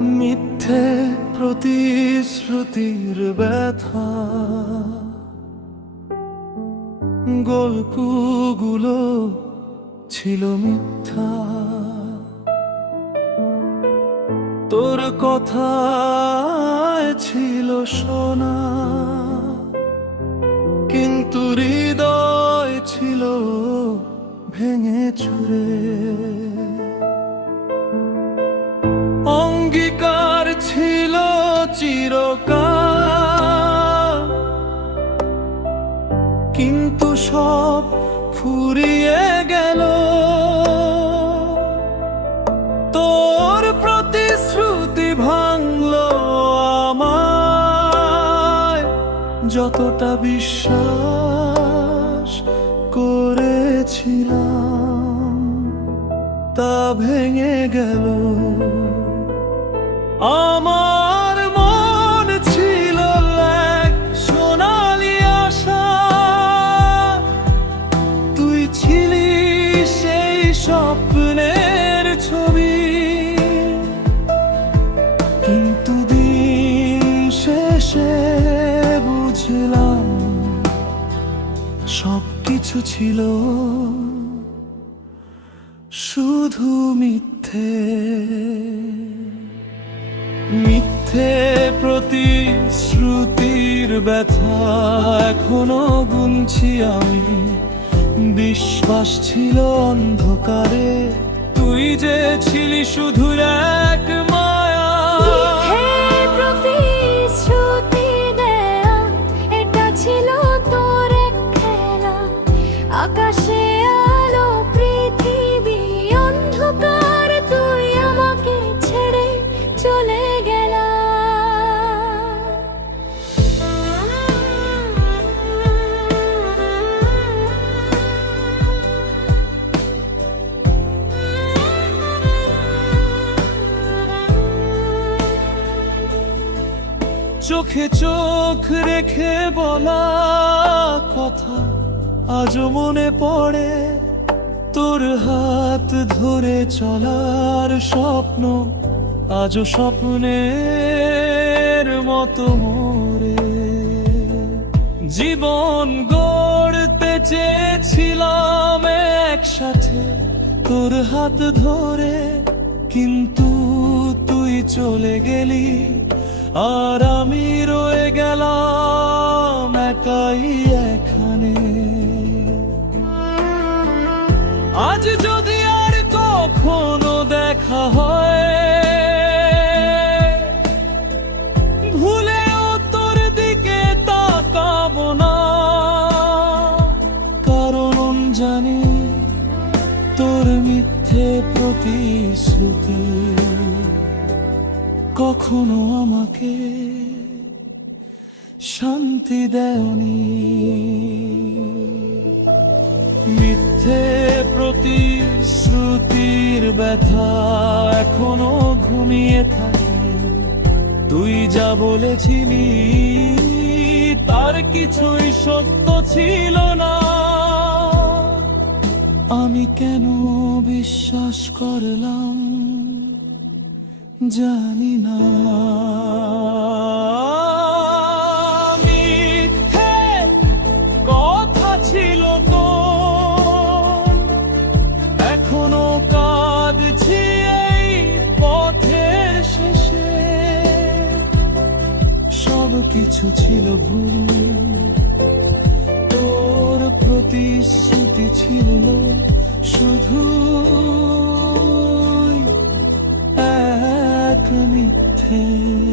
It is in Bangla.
মিথ্যে প্রতিশ্রুতির ব্যথা। গল্পগুলো ছিল মিথ্যা। তোর কথা ছিল সোনা, কিন্তু হৃদয় ছিল ভেঙে চুরে। অঙ্গীকার ছিল চিরকাল। কিন্তু সব ফুরিয়ে গেল। তোর প্রতিশ্রুতি ভাঙলো আমায়। যতটা বিশ্বাস করেছিলাম, তা ভেঙে গেল। আমার মন ছিল এক সোনালি আশা। তুই ছিলি সেই স্বপ্নের ছবি। কিন্তু দিন শেষে বুঝলাম সব কিছু ছিল শুধু মিথ্যে। মিথ্যে প্রতিশ্রুতির ব্যথা এখনও গুনছি আমি। বিশ্বাস ছিল অন্ধকারে। তুই যে ছিলি শুধু এক চোখে চোখ রেখে বলা কথা আজও মনে পড়ে। তোর হাত ধরে চলার স্বপ্ন আজও স্বপ্নের মতো মোরে জীবন গড়তে চেয়েছিলাম একসাথে তোর হাত ধরে, কিন্তু তুই চলে গেলি আর আমি রয়ে গেলাম একাই এখানে। আজ যদি আর কখনো দেখা হয় কখনো আমাকে শান্তি দেয়নি। মিথ্যে প্রতিশ্রুতির ব্যথা এখনও ঘুমিয়ে থাকে। তুই যা বলেছিলি, তার কিছুই সত্য ছিল না। আমি কেন বিশ্বাস করলাম? জানি না। কথা ছিল তো। শেষে। সব কিছু ছিল ভুল। তোর প্রতিশ্রুতি ছিল শুধু এক মিথ্যে